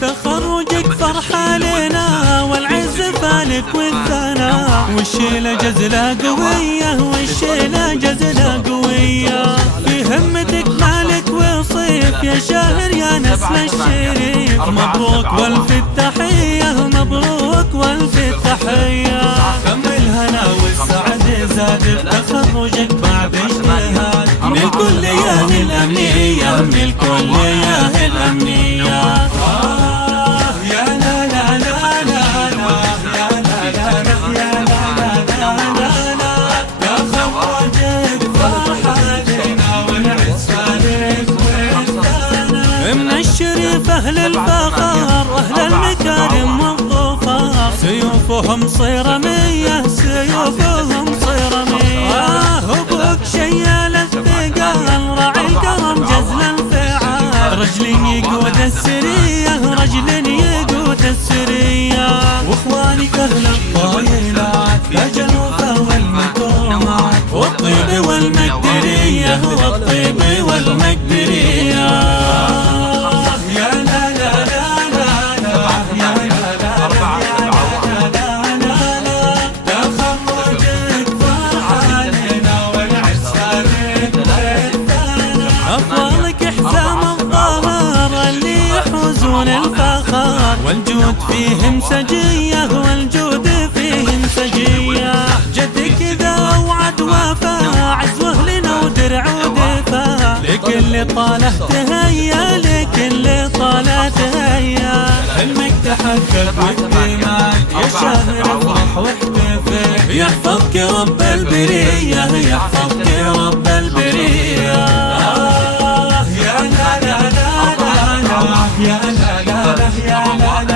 تخرجك فرحة لنا والعز فالك والثناء، والشيلة جزلة قوية والشيلة جزلة قوية. في همتك مالك وصيف يا شاهر يا نسل الشريف، مبروك والف التحية مبروك والف التحية. كم الهنا والسعد زاد بتخرجك بعد اجتهاد، من الكلية الأمنية من الكلية الأمنية. يا لا لا لا لا لا يا لا لا لا يا لا لا لا لا، تخرجك فرحة لنا والعز فالك والثناء. من الشريف أهل الفخر أهل المكارم والظفر، سيوفهم صيرمية سيوفهم صيرمية. أبوك شيال الثقال راعي الكرم جزل الفعال، رجل يقود السرية رجل يقود السرية. واخوانك أهل الطايلات تاج الوفا والمكرمات، والطيب والمقدرية والطيب والمقدرية. يا لا لا لا لا لا يا لا لا لا يا لا لا لا، تخرجك فرحة لنا والعز فالك والثناء. أفضلك حزام الظهر اللي يحوزون الفخر، والجود فيهم سجية والجود فيهم سجية. جدك إذا أوعد وفا عزوه لنا ودرع ودفا، لكل طالة تهيا لكل طالة تهيا. حلمك تحقق واكتمال يا شاهر افرح واحتفل، يحفظك رب البرية يحفظك رب البرية. يا لا لا لا لا لا يا لا لا لا يا لا لا